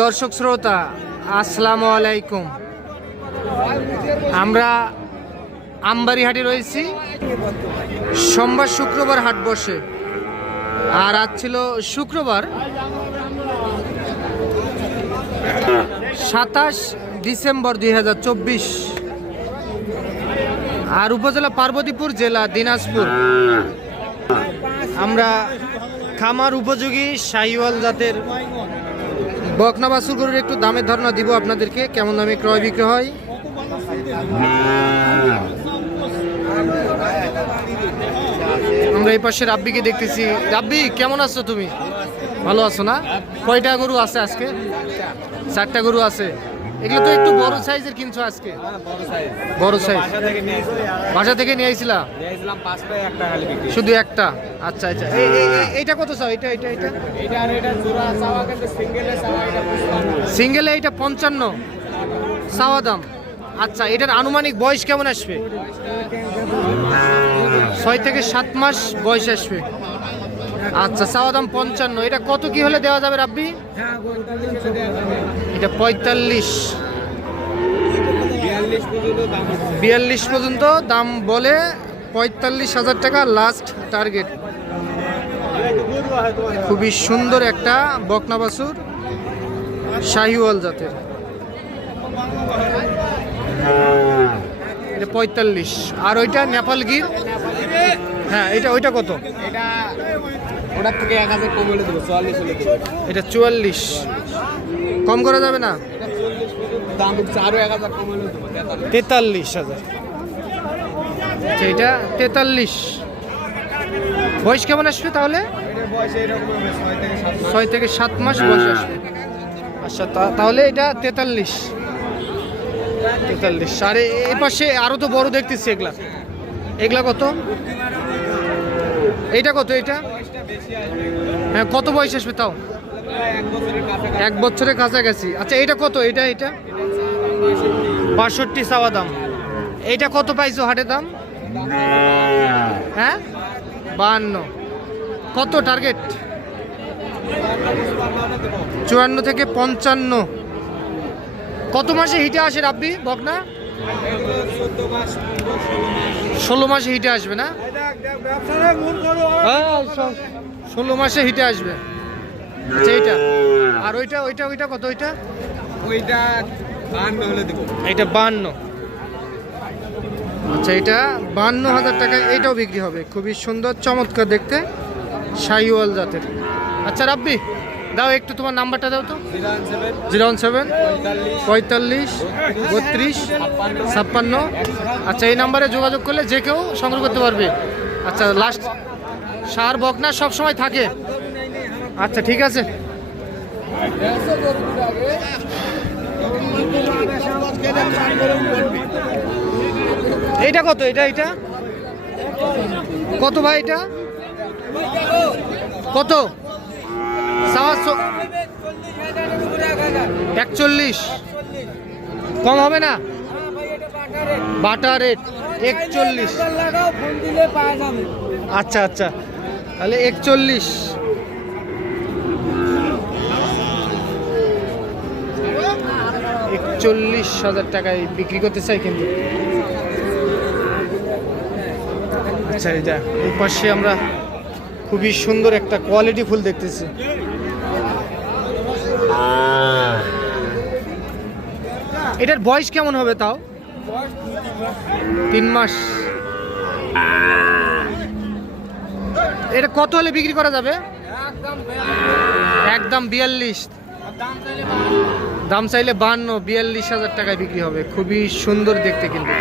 দর্শক শ্রোতা, আসসালামু আলাইকুম। আমরা আমবাড়িহাটে রয়েছি। সোমবার শুক্রবার হাট বসে। আর আজ ছিল শুক্রবার। সাতাশ ডিসেম্বর দুই হাজার চব্বিশ। আর উপজেলা পার্বতীপুর জেলা দিনাজপুর। আমরা খামার উপযোগী শাহিওয়াল জাতের বকনা বাসুর গরুর একটু দামের ধারণা দিব আপনাদেরকে, কেমন দামে ক্রয় বিক্রয় হয়? আমরা এই পাশে রাব্বিকে দেখতেছি। রাব্বি, কেমন আছো তুমি? ভালো আছো না? কয়টা গরু আছে আজকে? চারটা গরু আছে। এগুলো তো একটু বড় সাইজের কিনছো আজকে? বড় সাইজ। বাসা থেকে নিয়ে আইছিলা? শুধু একটা? আচ্ছা আচ্ছা। এই- এই- এই- এইটা কত চাও? এটা এটা এটা সিঙ্গেলে এইটা পঞ্চান্ন? চাওয়া দাম। আচ্ছা এটার আনুমানিক বয়স কেমন আসবে? ছয় থেকে সাত মাস বয়স আসবে। আচ্ছা চাওয়া দাম পঞ্চান্ন। এটা কত কি হলে দেওয়া যাবে রাব্বি? এটা পঁয়তাল্লিশ। বিয়াল্লিশ পর্যন্ত দাম বলে পঁয়তাল্লিশ হাজার টাকা লাস্ট টার্গেট খুবই সুন্দর একটা বকনা বাছুর শাহিওয়াল জাতের। এটা পঁয়তাল্লিশ। আর ওইটা নেপাল গির? হ্যাঁ এটা ওইটা কত? এটা ওটার থেকে এক হাজার কম দেবো চুয়াল্লিশ এটা চুয়াল্লিশ। কম করা যাবে না? তেতাল্লিশ হাজার। আচ্ছা এটা তেতাল্লিশ। বয়স কেমন আসবে তাহলে? ছয় থেকে সাত মাস বয়স আসবে। আচ্ছা তাহলে এটা তেতাল্লিশ। তেতাল্লিশ। আর এ- এ পাশে আরও তো বড় দেখতেছি এগুলা। এগুলা কত? এইটা কত এটা? হ্যাঁ কত বয়স আসবে তাও? এক বছরের কাছাকাছি। আচ্ছা এটা কত? এটা এটা? বাষট্টি চাওয়া দাম। এইটা কত পাইছো হাটের দাম? হ্যাঁ? বাহান্ন। কত টার্গেট চুয়ান্ন থেকে পঞ্চান্ন। কত মাসে হিটে আসে রাব্বি, বকনা? ষোলো মাসে হিটে আসবে না? হ্যাঁ ষোলো মাসে হিটে আসবে। আচ্ছা এইটা। আর ওইটা ওইটা ওইটা কত ওইটা? ওইটা বান্ন হলে দেবো। এটা বান্ন। আচ্ছা এটা বান্ন হাজার টাকায় এইটাও বিক্রি হবে। খুবই সুন্দর চমৎকার দেখতে। শাহিওয়াল জাতের। আচ্ছা রাব্বি দাও একটু তোমার নাম্বারটা দাও তো। জিরো ওয়ান সেভেন পঁয়তাল্লিশ পঁয়তাল্লিশ বত্রিশ ছাপ্পান্ন। আচ্ছা এই নাম্বারে যোগাযোগ করলে যে কেউ সংগ্রহ করতে পারবে। আচ্ছা লাস্ট সার বকনা সব সময় থাকে। আচ্ছা ঠিক আছে। এইটা কত? এটা এটা কত ভাই এটা? কত? একচল্লিশ। কম হবে না? বাটা রেট। একচল্লিশ। আচ্ছা আচ্ছা। তাহলে একচল্লিশ। একচল্লিশ হাজার টাকায় বিক্রি করতে চাই কিন্তু। আচ্ছা এটা এই পাশে আমরা খুবই সুন্দর একটা কোয়ালিটি ফুল দেখতেছি। এটার বয়স কেমন হবে তাও? তিন মাস। এটা কত হলে বিক্রি করা যাবে? একদম বিয়াল্লিশ। দাম চাইলে বান্ন, বিয়াল্লিশ হাজার টাকায় বিক্রি হবে। খুবই সুন্দর দেখতে কিন্তু।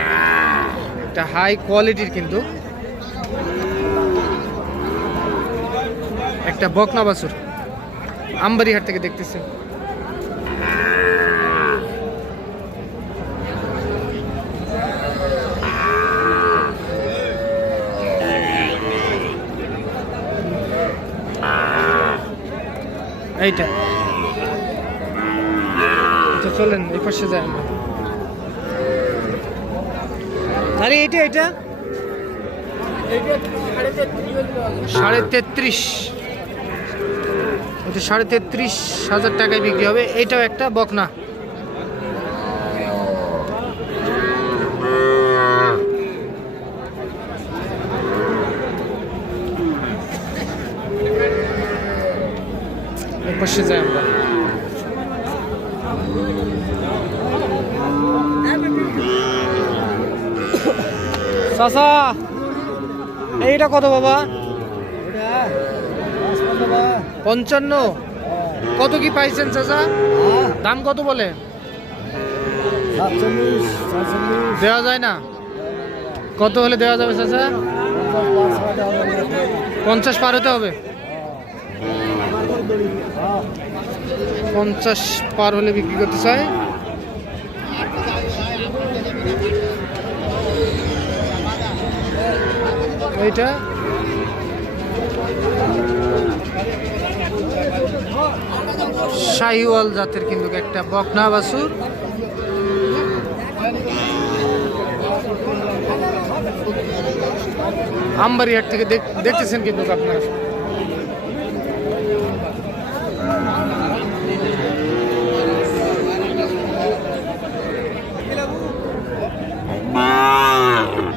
একটা হাই কোয়ালিটির কিন্তু। একটা বকনা বাছুর। আমবাড়িহাট থেকে দেখতেছি। এইটা। তো চলেন, এই পাশে যাই আমরা। আরে, এটা এটা? সাড়ে তেত্রিশ। সাড়ে তেত্রিশ হাজার টাকায় বিক্রি হবে। এইটাও একটা বকনা। পাশে যাই আমরা। চাচা, এইটা কত বাবা? পঞ্চান্ন। কত কি পাইছেন চাচা? দাম কত বলে? দেওয়া যায় না। কত হলে দেওয়া যাবে চাচা? পঞ্চাশ পার হতে হবে। পঞ্চাশ পার হলে বিক্রি করতে চাই এইটা। শাহিওয়াল জাতের কিন্তু একটা বকনা বাছুর। আমবাড়িহাট থেকে দেখ- দেখতেছেন কিন্তু আপনারা।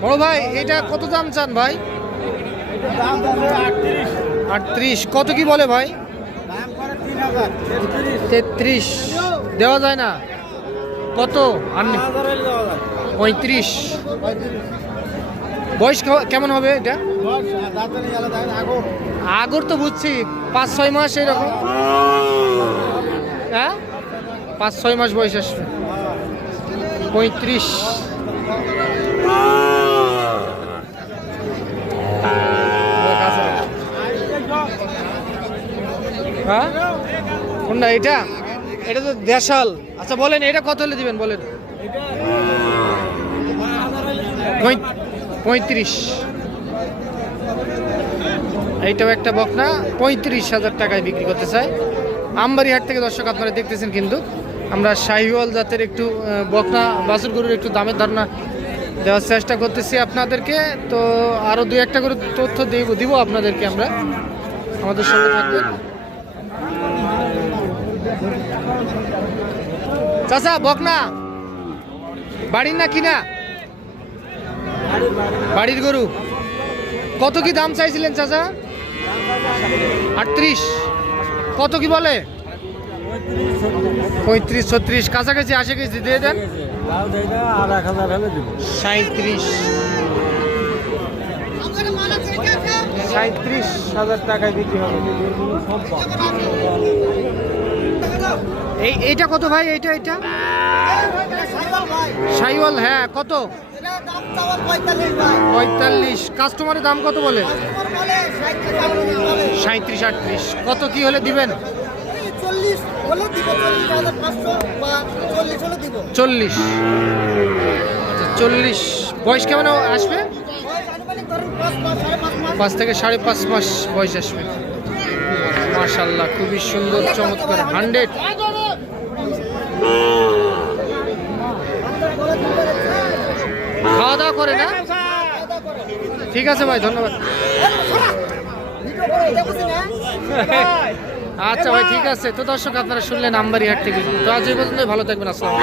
বড় ভাই, এটা কত দাম চান ভাই? আটত্রিশ। কত কি বলে ভাই? তেত্রিশ। দেওয়া যায় না? কত? পঁয়ত্রিশ। বয়স কেমন হবে এটা? আগর তো বুঝছি, পাঁচ, ছয় মাস এরকম। হ্যাঁ? পাঁচ, ছয় মাস বয়স আসবে। পঁয়ত্রিশ। হ্যাঁ? কোনটা এটা? এটা তো দেশাল। আচ্ছা বলেন, এটা কত হলে দিবেন, বলেন। পঁয়- পঁয়ত্রিশ। এইটাও একটা বকনা, পঁয়ত্রিশ হাজার টাকায় বিক্রি করতে চাই আমবাড়ি হাট থেকে দর্শক আপনারা দেখতেছেন কিন্তু, আমরা শাহিওয়াল জাতের একটু বকনা, বাছুর গরুর একটু দামের ধারণা দেওয়ার চেষ্টা করতেছি আপনাদেরকে। তো আরও দুই একটা করে তথ্য দিব দিব আপনাদেরকে আমরা। আমাদের সঙ্গে থাকবেন। চাচা বকনা বাড়ির না কিনা বাড়ির গরু। কত কি দাম চাইছিলেন চাচা? আটত্রিশ। কত কি বলে? পঁয়ত্রিশ ছত্রিশ। কাছাকাছি আসে গেছি দিয়ে দেন। সাঁত্রিশ সাঁত্রিশ হাজার টাকায় বিক্রি হবে। এই, এইটা কত ভাই? এইটা এইটা? সাইওয়াল হ্যাঁ কত? পঁয়তাল্লিশ। কাস্টমারের দাম কত বলে? সাঁত্রিশ আটত্রিশ। কত কি হলে দিবেন? চল্লিশ। আচ্ছা চল্লিশ। বয়স কেমন আসবে? পাঁচ থেকে সাড়ে পাঁচ মাস বয়স আসবে। মাশাল্লাহ খুবই সুন্দর, চমৎকার, হান্ড্রেড। খাওয়া দাওয়া করে না? ঠিক আছে ভাই, ধন্যবাদ। আচ্ছা ভাই, ঠিক আছে। তো দর্শক, আপনারা শুনলেন আমবাড়ি হাট থেকে তো আজ এই পর্যন্ত ভালো থাকবেন, আসসালাম